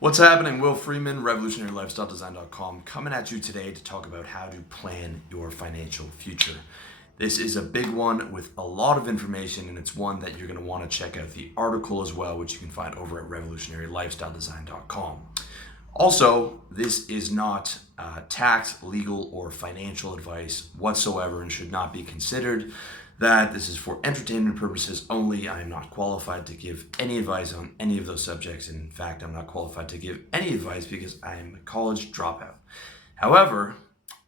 What's happening? Will Freeman, RevolutionaryLifestyleDesign.com, coming at you today to talk about how to plan your financial future. This is a big one with a lot of information, and it's one that you're going to want to check out the article as well, which you can find over at RevolutionaryLifestyleDesign.com. Also, this is not tax, legal, or financial advice whatsoever and should not be considered that this is for entertainment purposes only. I am not qualified to give any advice on any of those subjects. In fact, I'm not qualified to give any advice because I am a college dropout. However,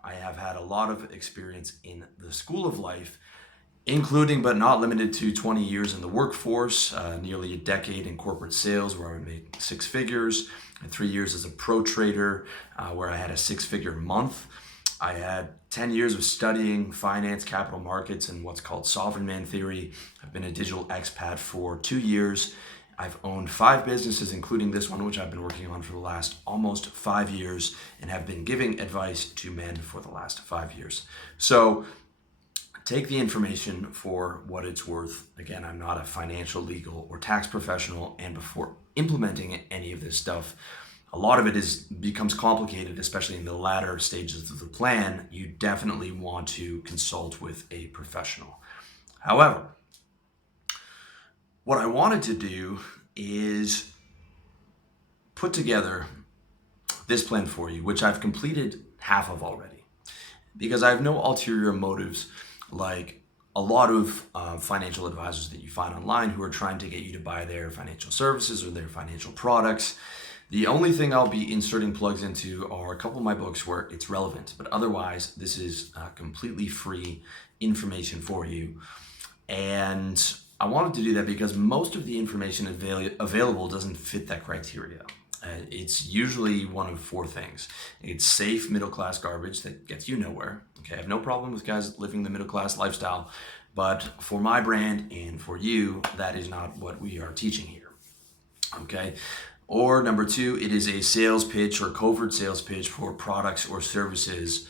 I have had a lot of experience in the school of life, including but not limited to 20 years in the workforce, nearly a decade in corporate sales where I made six figures, and 3 years as a pro trader where I had a six-figure month. I had 10 years of studying finance, capital markets, and what's called sovereign man theory. I've been a digital expat for 2 years. I've owned 5 businesses, including this one, which I've been working on for the last almost 5 years, and have been giving advice to men for the last 5 years. So take the information for what it's worth. Again, I'm not a financial, legal, or tax professional, and before implementing any of this stuff, a lot of it becomes complicated, especially in the latter stages of the plan. You definitely want to consult with a professional. However, what I wanted to do is put together this plan for you, which I've completed half of already, because I have no ulterior motives like a lot of financial advisors that you find online who are trying to get you to buy their financial services or their financial products. The only thing I'll be inserting plugs into are a couple of my books where it's relevant, but otherwise this is completely free information for you. And I wanted to do that because most of the information available doesn't fit that criteria. It's usually one of 4 things. It's safe middle-class garbage that gets you nowhere. Okay, I have no problem with guys living the middle-class lifestyle, but for my brand and for you, that is not what we are teaching here. Okay. Or number 2, it is a sales pitch or covert sales pitch for products or services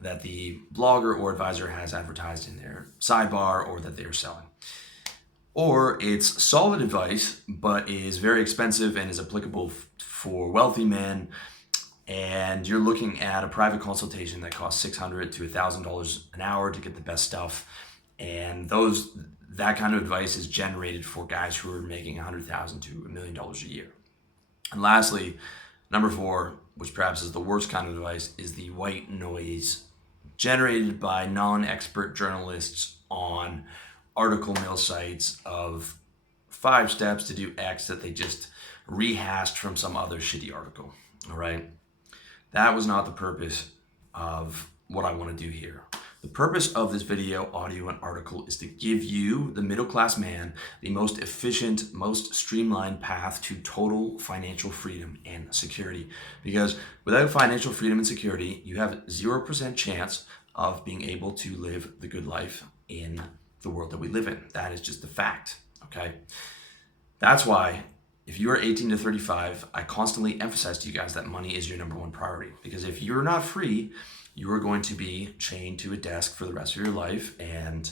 that the blogger or advisor has advertised in their sidebar or that they are selling. Or it's solid advice, but is very expensive and is applicable for wealthy men. And you're looking at a private consultation that costs $600 to $1,000 an hour to get the best stuff. And that kind of advice is generated for guys who are making $100,000 to $1 million a year. And lastly, number 4, which perhaps is the worst kind of advice, is the white noise generated by non-expert journalists on article mill sites of 5 steps to do X that they just rehashed from some other shitty article. All right. That was not the purpose of what I want to do here. The purpose of this video, audio, and article is to give you, the middle-class man, the most efficient, most streamlined path to total financial freedom and security. Because without financial freedom and security, you have 0% chance of being able to live the good life in the world that we live in. That is just a fact, okay? That's why if you are 18 to 35, I constantly emphasize to you guys that money is your number 1 priority. Because if you're not free, you are going to be chained to a desk for the rest of your life and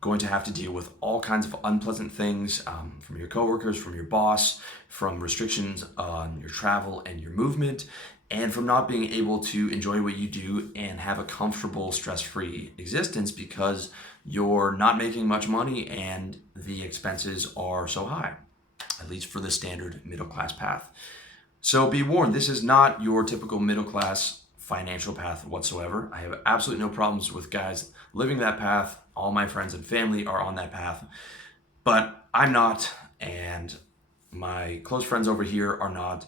going to have to deal with all kinds of unpleasant things from your coworkers, from your boss, from restrictions on your travel and your movement, and from not being able to enjoy what you do and have a comfortable, stress-free existence because you're not making much money and the expenses are so high, at least for the standard middle-class path. So be warned, this is not your typical middle-class financial path whatsoever. I have absolutely no problems with guys living that path. All my friends and family are on that path, but I'm not, and my close friends over here are not,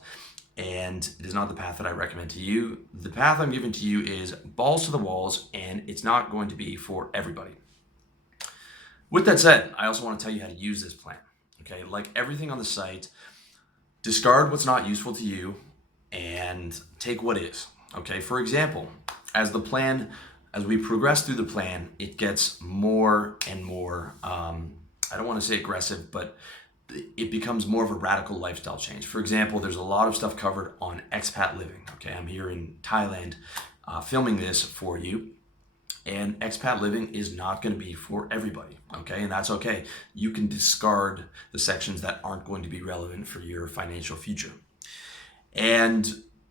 and it is not the path that I recommend to you. The path I'm giving to you is balls to the walls, and it's not going to be for everybody. With that said, I also want to tell you how to use this plan. Okay, like everything on the site, discard what's not useful to you and take what is. Okay, for example, as we progress through the plan, it gets more and more, I don't want to say aggressive, but it becomes more of a radical lifestyle change. For example, there's a lot of stuff covered on expat living. Okay, I'm here in Thailand filming this for you. And expat living is not going to be for everybody, okay? And that's okay. You can discard the sections that aren't going to be relevant for your financial future. And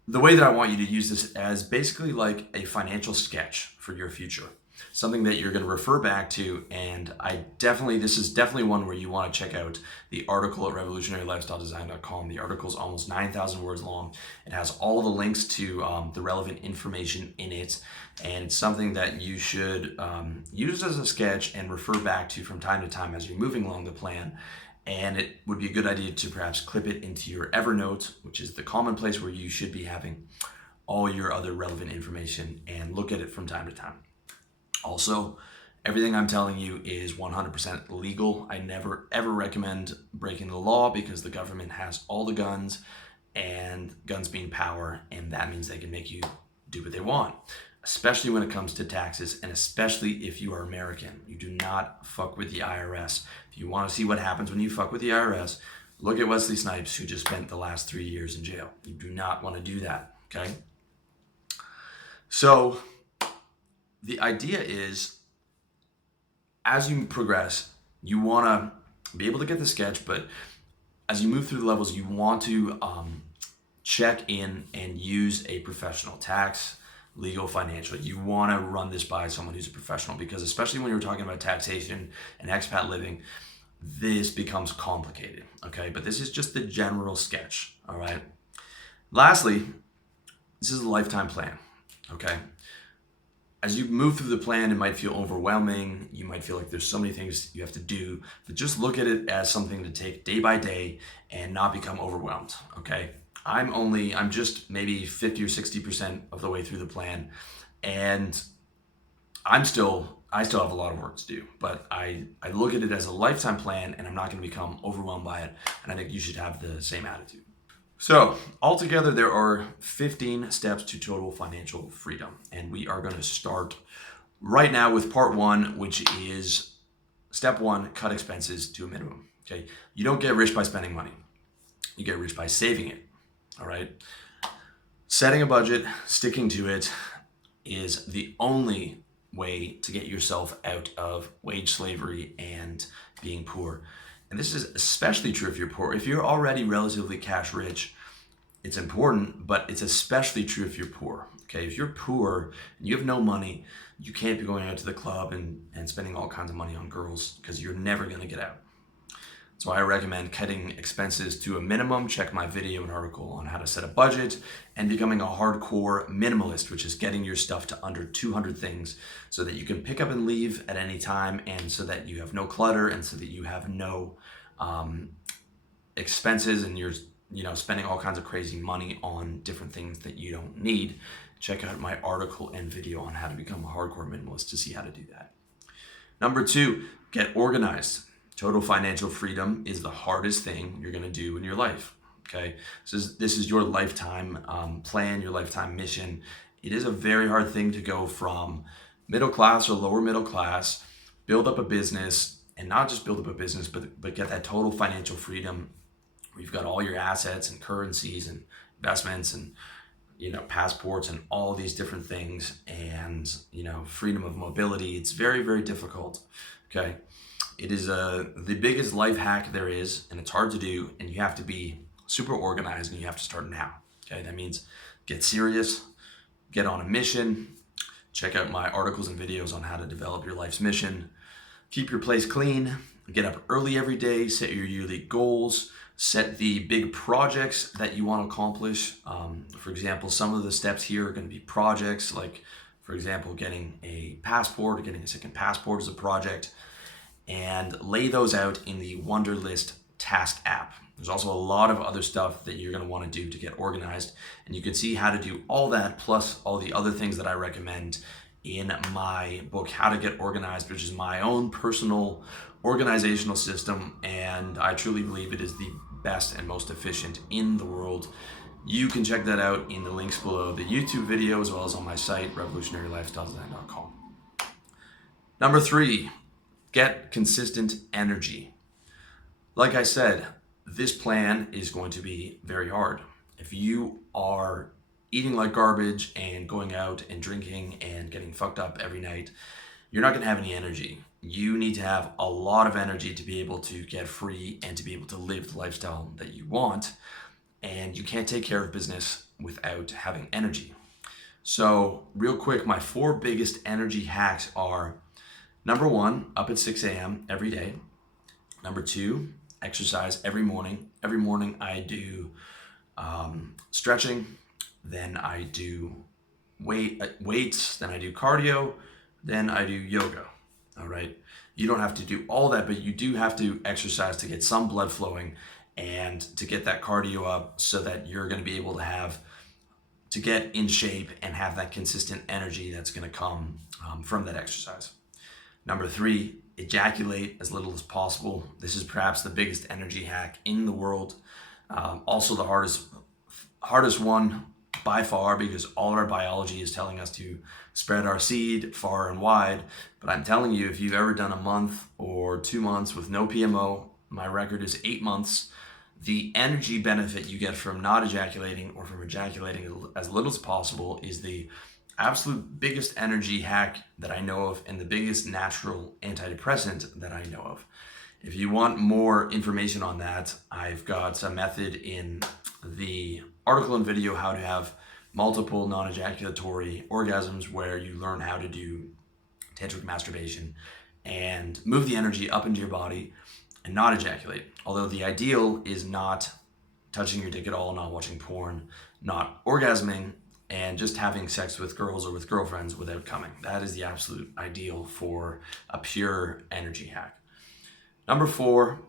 the way that I want you to use this as basically like a financial sketch for your future, something that you're going to refer back to. And this is definitely one where you want to check out the article at revolutionarylifestyledesign.com. The article is almost 9,000 words long. It has all of the links to the relevant information in it. And it's something that you should use as a sketch and refer back to from time to time as you're moving along the plan. And it would be a good idea to perhaps clip it into your Evernote, which is the common place where you should be having all your other relevant information, and look at it from time to time. Also, everything I'm telling you is 100% legal. I never ever recommend breaking the law, because the government has all the guns, and guns mean power, and that means they can make you do what they want, especially when it comes to taxes, and especially if you are American. You do not fuck with the IRS. If you want to see what happens when you fuck with the IRS, look at Wesley Snipes, who just spent the last 3 years in jail. You do not want to do that, okay? So the idea is, as you progress, you want to be able to get the sketch, but as you move through the levels, you want to check in and use a professional, tax, legal, financial. You want to run this by someone who's a professional, because especially when you're talking about taxation and expat living, this becomes complicated, okay? But this is just the general sketch, all right? Lastly, this is a lifetime plan, okay? As you move through the plan, it might feel overwhelming. You might feel like there's so many things you have to do, but just look at it as something to take day by day and not become overwhelmed, okay? I'm just maybe 50 or 60% of the way through the plan, and I still have a lot of work to do, but I look at it as a lifetime plan, and I'm not going to become overwhelmed by it. And I think you should have the same attitude. So altogether, there are 15 steps to total financial freedom. And we are going to start right now with part one, which is step one: cut expenses to a minimum. Okay. You don't get rich by spending money. You get rich by saving it. All right. Setting a budget, sticking to it, is the only way to get yourself out of wage slavery and being poor. And this is especially true if you're poor. If you're already relatively cash rich, it's important, but it's especially true if you're poor. Okay, if you're poor and you have no money, you can't be going out to the club and spending all kinds of money on girls, because you're never going to get out. So I recommend cutting expenses to a minimum. Check my video and article on how to set a budget, and becoming a hardcore minimalist, which is getting your stuff to under 200 things so that you can pick up and leave at any time, and so that you have no clutter, and so that you have no expenses, and you're spending all kinds of crazy money on different things that you don't need. Check out my article and video on how to become a hardcore minimalist to see how to do that. Number two, get organized. Total financial freedom is the hardest thing you're going to do in your life. Okay, so this is your lifetime plan, your lifetime mission. It is a very hard thing to go from middle class or lower middle class, build up a business, and not just build up a business, but get that total financial freedom where you've got all your assets and currencies and investments and passports and all these different things, and freedom of mobility. It's very, very difficult. Okay. It is the biggest life hack there is, and it's hard to do, and you have to be super organized, and you have to start now. Okay, that means get serious, get on a mission, check out my articles and videos on how to develop your life's mission, keep your place clean, get up early every day, set your yearly goals, set the big projects that you want to accomplish. For example, some of the steps here are going to be projects, like, for example, getting a passport or getting a second passport is a project. And lay those out in the Wunderlist task app. There's also a lot of other stuff that you're going to want to do to get organized, and you can see how to do all that plus all the other things that I recommend in my book, How to Get Organized, which is my own personal organizational system, and I truly believe it is the best and most efficient in the world. You can check that out in the links below the YouTube video, as well as on my site, revolutionarylifestyledesign.com. Number three, get consistent energy. Like I said, this plan is going to be very hard. If you are eating like garbage and going out and drinking and getting fucked up every night, you're not going to have any energy. You need to have a lot of energy to be able to get free and to be able to live the lifestyle that you want. and you can't take care of business without having energy. So real quick, my 4 biggest energy hacks are: number 1, up at 6 a.m. every day. Number 2, exercise every morning. Every morning I do stretching, then I do weights, then I do cardio, then I do yoga. All right. You don't have to do all that, but you do have to exercise to get some blood flowing and to get that cardio up so that you're going to be able to get in shape and have that consistent energy that's going to come from that exercise. Number 3, ejaculate as little as possible. This is perhaps the biggest energy hack in the world. Also the hardest one by far, because all our biology is telling us to spread our seed far and wide. But I'm telling you, if you've ever done a month or 2 months with no PMO, my record is 8 months. The energy benefit you get from not ejaculating or from ejaculating as little as possible is the absolute biggest energy hack that I know of and the biggest natural antidepressant that I know of. If you want more information on that, I've got a method in the article and video, how to have multiple non-ejaculatory orgasms, where you learn how to do tantric masturbation and move the energy up into your body and not ejaculate. Although the ideal is not touching your dick at all, not watching porn, not orgasming, and just having sex with girls or with girlfriends without coming. That is the absolute ideal for a pure energy hack. Number 4,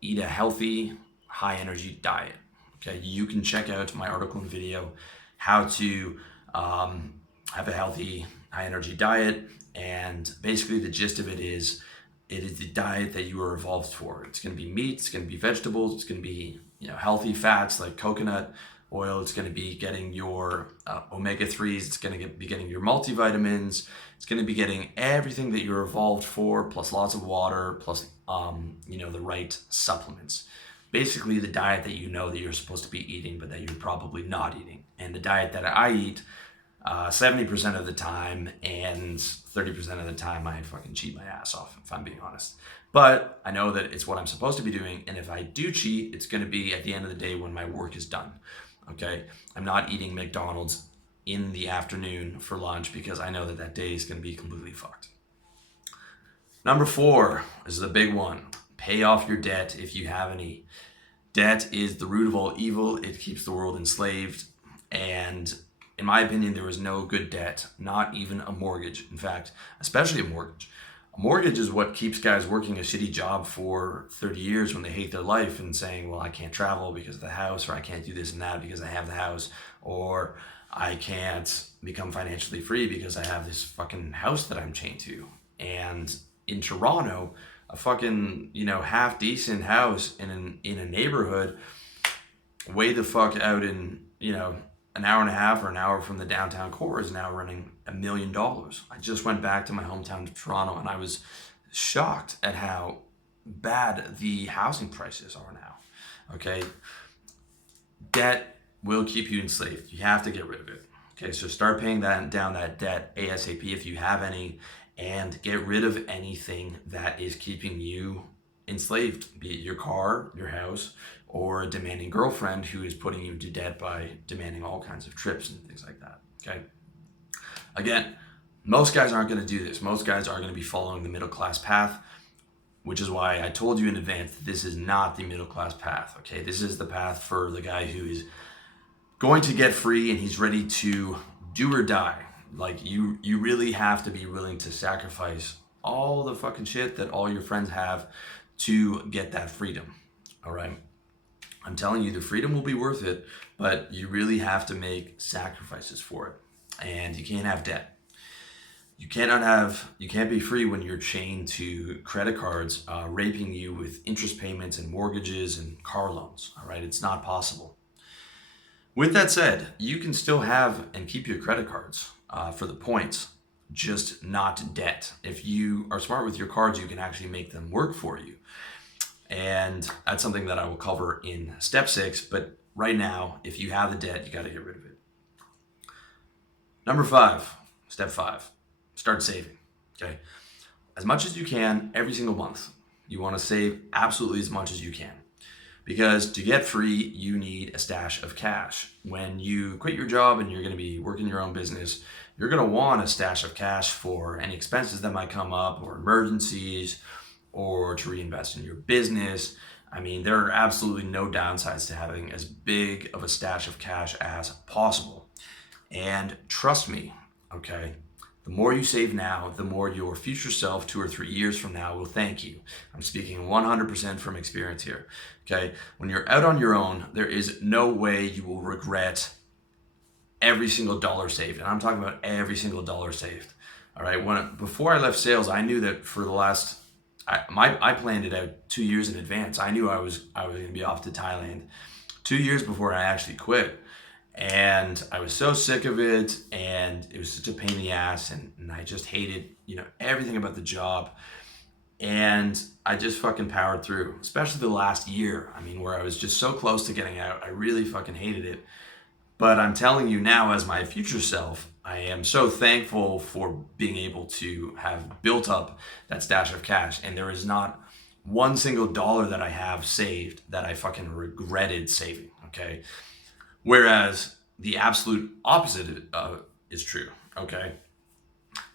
eat a healthy, high energy diet. Okay, you can check out my article and video, how to have a healthy, high energy diet. And basically the gist of it is the diet that you were evolved for. It's going to be meat, it's going to be vegetables, it's going to be healthy fats like coconut oil, it's going to be getting your omega-3s, it's going to be getting your multivitamins, it's going to be getting everything that you're evolved for, plus lots of water, plus the right supplements. Basically the diet that that you're supposed to be eating, but that you're probably not eating. And the diet that I eat 70% of the time, and 30% of the time I fucking cheat my ass off, if I'm being honest. But I know that it's what I'm supposed to be doing, and if I do cheat, it's going to be at the end of the day when my work is done. Okay, I'm not eating McDonald's in the afternoon for lunch, because I know that day is going to be completely fucked. Number 4 is the big one. Pay off your debt if you have any. Debt is the root of all evil. It keeps the world enslaved. And in my opinion, there is no good debt, not even a mortgage. In fact, especially a mortgage. A mortgage is what keeps guys working a shitty job for 30 years when they hate their life and saying, well, I can't travel because of the house, or I can't do this and that because I have the house, or I can't become financially free because I have this fucking house that I'm chained to. And in Toronto, a fucking, half decent house in a neighborhood way the fuck out in, an hour and a half or an hour from the downtown core is now running $1 million. I just went back to my hometown of Toronto, and I was shocked at how bad the housing prices are now. Okay. Debt will keep you enslaved. You have to get rid of it. Okay. So start paying down that debt ASAP if you have any, and get rid of anything that is keeping you enslaved, be it your car, your house, or a demanding girlfriend who is putting you to debt by demanding all kinds of trips and things like that. Okay. Again, most guys aren't going to do this. Most guys are going to be following the middle class path, which is why I told you in advance that this is not the middle class path. Okay. This is the path for the guy who is going to get free and he's ready to do or die. Like you really have to be willing to sacrifice all the fucking shit that all your friends have to get that freedom. All right. I'm telling you, the freedom will be worth it, but you really have to make sacrifices for it. And you can't have debt. You can't be free when you're chained to credit cards, raping you with interest payments and mortgages and car loans. All right. It's not possible. With that said, you can still have and keep your credit cards for the points, just not debt. If you are smart with your cards, you can actually make them work for you. And that's something that I will cover in step 6. But right now, if you have the debt, you got to get rid of it. Number 5, step 5, start saving. Okay. As much as you can every single month. You want to save absolutely as much as you can. Because to get free, you need a stash of cash. When you quit your job and you're going to be working your own business, you're going to want a stash of cash for any expenses that might come up or emergencies or to reinvest in your business. I mean, there are absolutely no downsides to having as big of a stash of cash as possible. And trust me, okay, the more you save now, the more your future self 2 or 3 years from now will thank you. I'm speaking 100% from experience here. Okay, when you're out on your own, there is no way you will regret every single dollar saved. And I'm talking about every single dollar saved. All right, before I left sales, I knew that for the last I planned it out 2 years in advance. I knew I was going to be off to Thailand 2 years before I actually quit. And I was so sick of it, and it was such a pain in the ass, and I just hated, everything about the job. And I just fucking powered through, especially the last year. I mean, where I was just so close to getting out. I really fucking hated it. But I'm telling you now, as my future self, I am so thankful for being able to have built up that stash of cash. And there is not one single dollar that I have saved that I fucking regretted saving, okay? Whereas the absolute opposite is true, okay?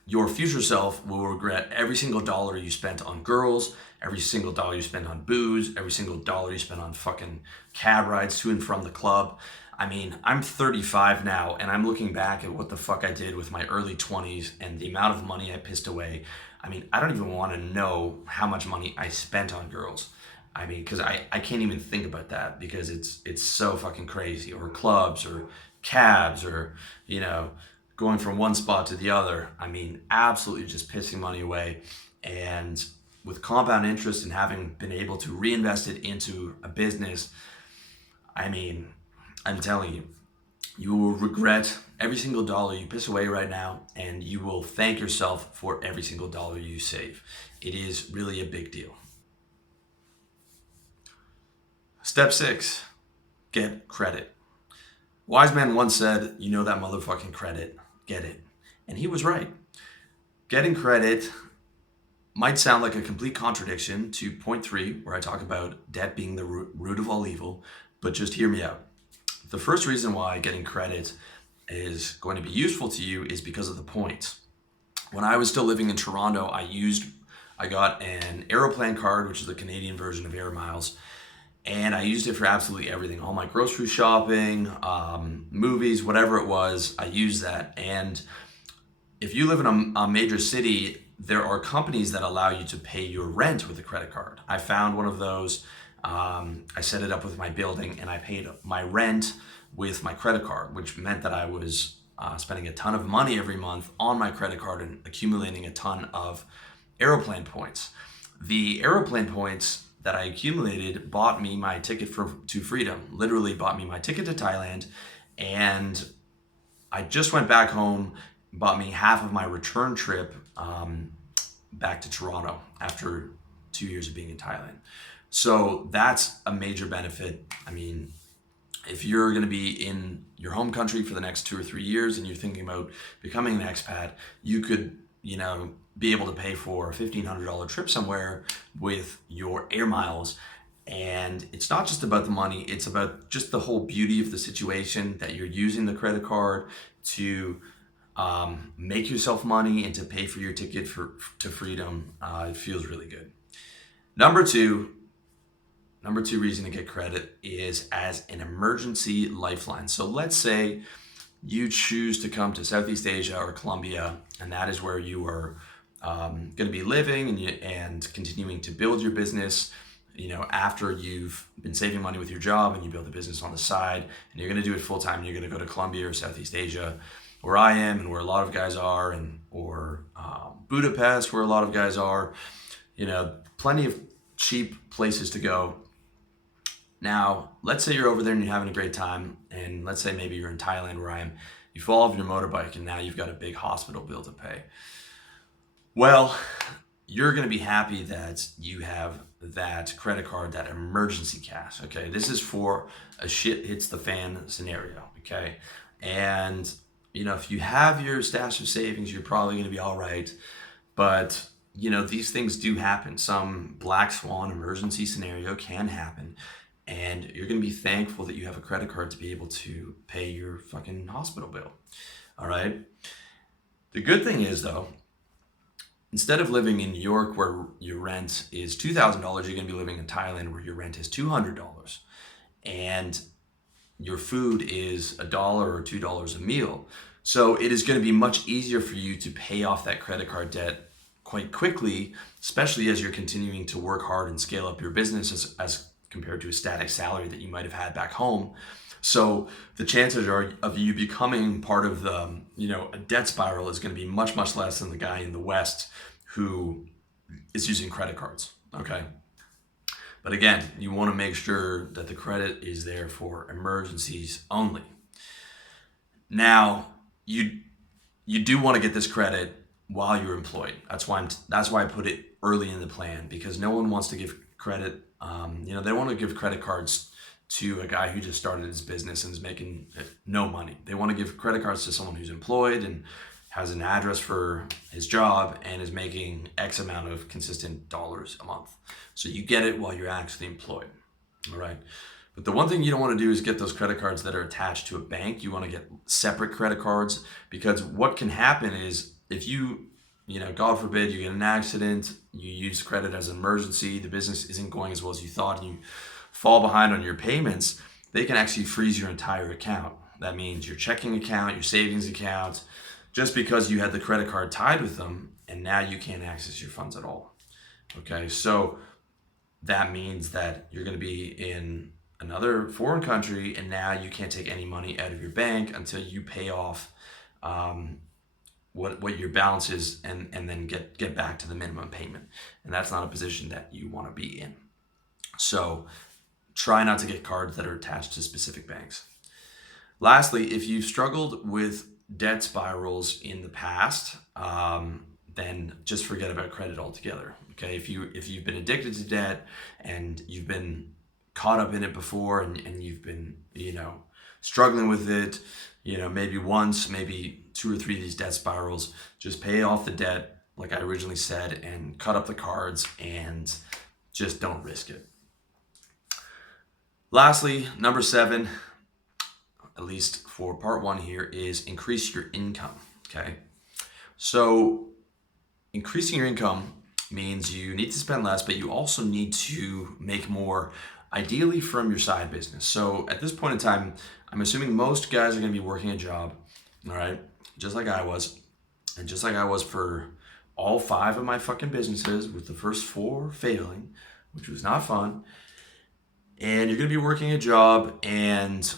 Your future self will regret every single dollar you spent on girls, every single dollar you spent on booze, every single dollar you spent on fucking cab rides to and from the club. I mean, I'm 35 now, and I'm looking back at what the fuck I did with my early 20s and the amount of money I pissed away. I mean, I don't even want to know how much money I spent on girls. I mean, because I can't even think about that because it's so fucking crazy. Or clubs or cabs or, going from one spot to the other. I mean, absolutely just pissing money away. And with compound interest and having been able to reinvest it into a business, I mean, I'm telling you, you will regret every single dollar you piss away right now, and you will thank yourself for every single dollar you save. It is really a big deal. Step 6, get credit. Wise man once said, you know that motherfucking credit, get it. And he was right. Getting credit might sound like a complete contradiction to point 3, where I talk about debt being the root of all evil, but just hear me out. The first reason why getting credit is going to be useful to you is because of the points. When I was still living in Toronto, I got an Aeroplan card, which is the Canadian version of Air Miles, and I used it for absolutely everything. All my grocery shopping, movies, whatever it was, I used that. And if you live in a major city, there are companies that allow you to pay your rent with a credit card. I found one of those. I set it up with my building, and I paid my rent with my credit card, which meant that I was spending a ton of money every month on my credit card and accumulating a ton of Aeroplan points. The Aeroplan points that I accumulated bought me my ticket to freedom, literally bought me my ticket to Thailand, and I just went back home, bought me half of my return trip back to Toronto after 2 years of being in Thailand. So that's a major benefit. I mean, if you're going to be in your home country for the next 2 or 3 years and you're thinking about becoming an expat, you could, be able to pay for a $1,500 trip somewhere with your Air Miles. And it's not just about the money, it's about just the whole beauty of the situation that you're using the credit card to make yourself money and to pay for your ticket to freedom. It feels really good. Number two reason to get credit is as an emergency lifeline. So let's say you choose to come to Southeast Asia or Colombia, and that is where you are going to be living and continuing to build your business, after you've been saving money with your job and you build a business on the side, and you're going to do it full time, and you're going to go to Colombia or Southeast Asia, where I am and where a lot of guys are, or Budapest, where a lot of guys are, plenty of cheap places to go. Now, let's say you're over there and you're having a great time, and let's say maybe you're in Thailand where I am, you fall off your motorbike and now you've got a big hospital bill to pay. Well, you're going to be happy that you have that credit card, that emergency cash, okay? This is for a shit hits the fan scenario, okay? And, if you have your stash of savings, you're probably going to be all right. But, these things do happen. Some black swan emergency scenario can happen. and you're going to be thankful that you have a credit card to be able to pay your fucking hospital bill. All right. The good thing is, though, instead of living in New York where your rent is $2,000, you're going to be living in Thailand where your rent is $200, and your food is $1 or $2 a meal. So it is going to be much easier for you to pay off that credit card debt quite quickly, especially as you're continuing to work hard and scale up your business as compared to a static salary that you might have had back home. So the chances are of you becoming part of the, a debt spiral is going to be much, much less than the guy in the West who is using credit cards. Okay. But again, you want to make sure that the credit is there for emergencies only. Now, you do want to get this credit while you're employed. That's why I put it early in the plan, because no one wants to give credit. They don't want to give credit cards to a guy who just started his business and is making no money. They want to give credit cards to someone who's employed and has an address for his job and is making X amount of consistent dollars a month. So you get it while you're actually employed. All right. But the one thing you don't want to do is get those credit cards that are attached to a bank. You want to get separate credit cards, because what can happen is if you, God forbid, you get an accident, you use credit as an emergency, the business isn't going as well as you thought, and you fall behind on your payments, they can actually freeze your entire account. That means your checking account, your savings account, just because you had the credit card tied with them, and now you can't access your funds at all. Okay, so that means that you're going to be in another foreign country, and now you can't take any money out of your bank until you pay off what your balance is, and then get back to the minimum payment. And that's not a position that you want to be in. So try not to get cards that are attached to specific banks. Lastly, if you've struggled with debt spirals in the past, then just forget about credit altogether. Okay, if you've been addicted to debt and you've been caught up in it before, and you've been struggling with it, maybe once, maybe 2 or 3 of these debt spirals, just pay off the debt like I originally said and cut up the cards and just don't risk it. Lastly, number 7, at least for part 1 here, is increase your income. Okay, so increasing your income means you need to spend less, but you also need to make more, ideally from your side business. So at this point in time, I'm assuming most guys are going to be working a job, all right, just like I was, and just like I was for all 5 of my fucking businesses, with the first 4 failing, which was not fun. And you're going to be working a job, and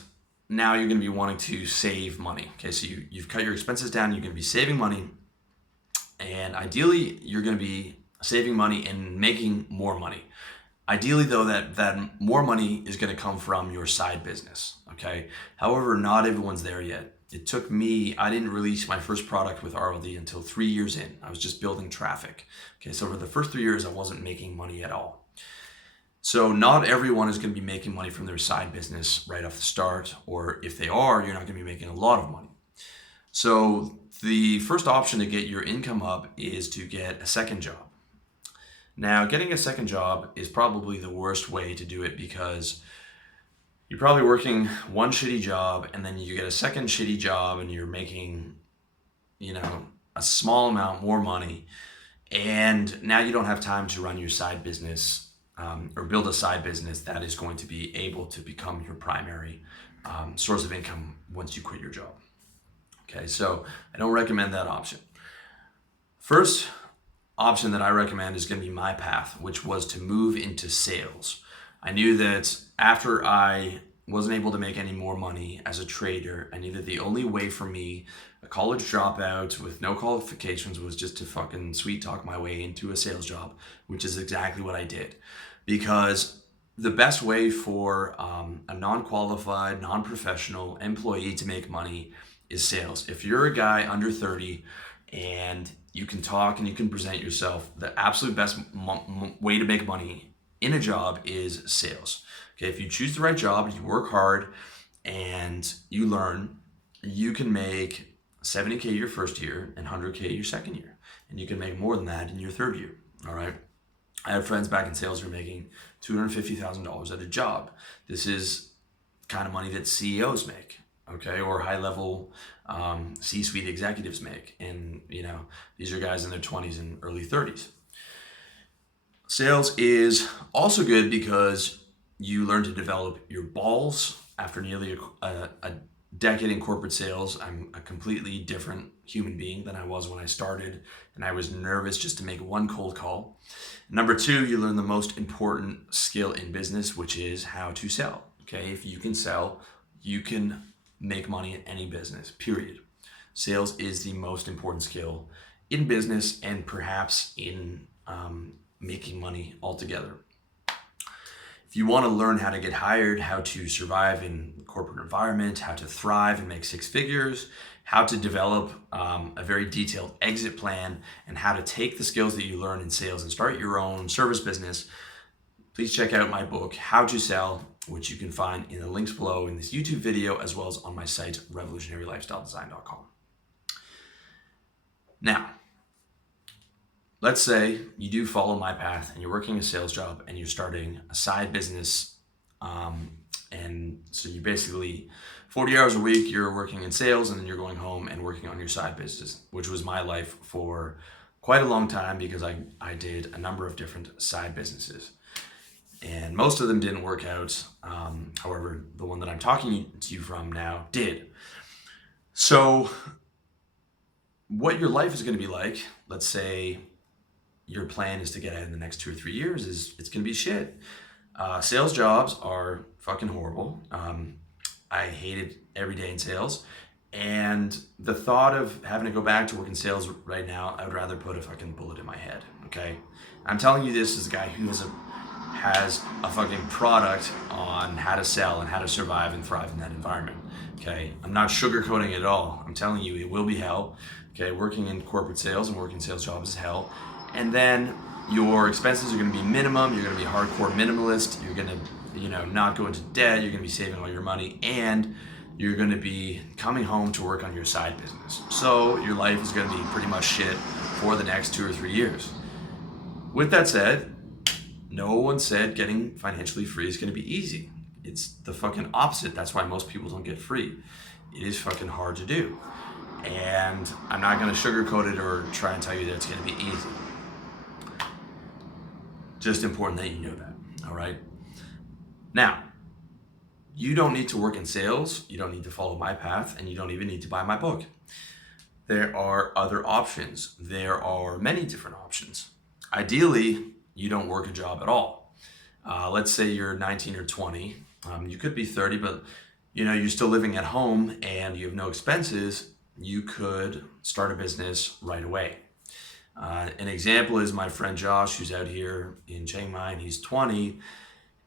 now you're going to be wanting to save money. Okay, so you've cut your expenses down, you're going to be saving money, and ideally you're going to be saving money and making more money. Ideally, though, that more money is going to come from your side business. Okay, however, not everyone's there yet. It took me, I didn't release my first product with RLD until 3 years in. I was just building traffic. Okay, so for the first 3 years, I wasn't making money at all. So not everyone is going to be making money from their side business right off the start, or if they are, you're not going to be making a lot of money. So the first option to get your income up is to get a second job. Now, getting a second job is probably the worst way to do it, because you're probably working one shitty job and then you get a second shitty job and you're making, a small amount more money. And now you don't have time to run your side business or build a side business that is going to be able to become your primary source of income once you quit your job. Okay, so I don't recommend that option. First option that I recommend is going to be my path, which was to move into sales. I knew that after I wasn't able to make any more money as a trader, I knew that the only way for me, a college dropout with no qualifications, was just to fucking sweet talk my way into a sales job, which is exactly what I did. Because the best way for a non-qualified, non-professional employee to make money is sales. If you're a guy under 30 and you can talk and you can present yourself, the absolute best way to make money in a job is sales. Okay, if you choose the right job, you work hard and you learn, you can make 70K your first year and 100K your second year. And you can make more than that in your third year, all right? I have friends back in sales who are making $250,000 at a job. This is kind of money that CEOs make, okay, or high-level C-suite executives make. And, these are guys in their 20s and early 30s. Sales is also good because you learn to develop your balls. After nearly a decade in corporate sales, I'm a completely different human being than I was when I started, and I was nervous just to make one cold call. Number two, you learn the most important skill in business, which is how to sell. Okay, if you can sell, you can make money in any business, period. Sales is the most important skill in business and perhaps in making money altogether. If you want to learn how to get hired, how to survive in the corporate environment, how to thrive and make six figures, how to develop a very detailed exit plan, and how to take the skills that you learn in sales and start your own service business, please check out my book, How to Sell, which you can find in the links below in this YouTube video, as well as on my site, revolutionarylifestyledesign.com. Now, let's say you do follow my path and you're working a sales job and you're starting a side business. And so you basically 40 hours a week, you're working in sales, and then you're going home and working on your side business, which was my life for quite a long time because I did a number of different side businesses. And most of them didn't work out. However, the one that I'm talking to you from now did. So what your life is going to be like, let's say your plan is to get out in the next 2 or 3 years, is it's going to be shit. Sales jobs are fucking horrible. I hated every day in sales. And the thought of having to go back to work in sales right now, I would rather put a fucking bullet in my head, okay? I'm telling you this as a guy who has a fucking product on how to sell and how to survive and thrive in that environment, okay? I'm not sugarcoating it at all. I'm telling you, it will be hell, okay? Working in corporate sales and working sales jobs is hell. And then your expenses are going to be minimum. You're going to be hardcore minimalist. You're going to, not go into debt. You're going to be saving all your money, and you're going to be coming home to work on your side business. So your life is going to be pretty much shit for the next 2 or 3 years. With that said, no one said getting financially free is going to be easy. It's the fucking opposite. That's why most people don't get free. It is fucking hard to do. And I'm not going to sugarcoat it or try and tell you that it's going to be easy. Just important that you know that, all right? Now, you don't need to work in sales, you don't need to follow my path, and you don't even need to buy my book. There are other options. There are many different options. Ideally, you don't work a job at all. Let's say you're 19 or 20. You could be 30, but you're still living at home and you have no expenses. You could start a business right away. An example is my friend Josh, who's out here in Chiang Mai, and he's 20.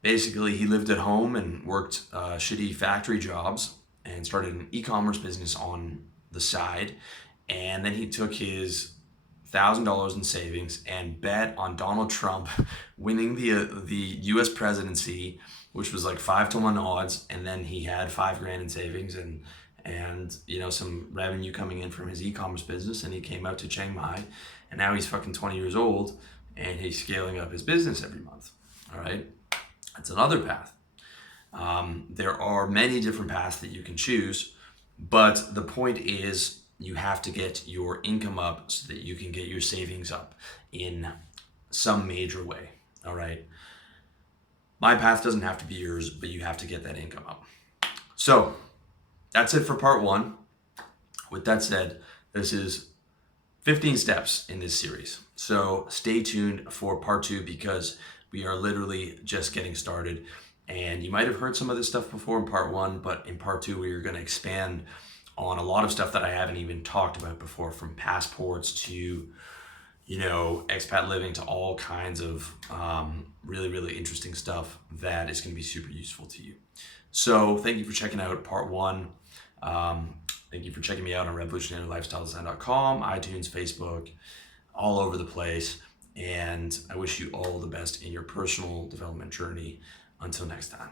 Basically, he lived at home and worked shitty factory jobs and started an e-commerce business on the side. And then he took his $1,000 in savings and bet on Donald Trump winning the U.S. presidency, which was like 5-1 odds. And then he had $5,000 in savings and some revenue coming in from his e-commerce business, and he came out to Chiang Mai, and now he's fucking 20 years old and he's scaling up his business every month. All right, that's another path. There are many different paths that you can choose, but the point is you have to get your income up so that you can get your savings up in some major way. All right, my path doesn't have to be yours, but you have to get that income up. So that's it for part 1. With that said, this is 15 steps in this series. So stay tuned for part 2 because we are literally just getting started. And you might have heard some of this stuff before in part 1, but in part 2, we are going to expand on a lot of stuff that I haven't even talked about before, from passports to, expat living to all kinds of really, really interesting stuff that is going to be super useful to you. So thank you for checking out part 1. Thank you for checking me out on revolutionarylifestyledesign.com, iTunes, Facebook, all over the place. And I wish you all the best in your personal development journey. Until next time.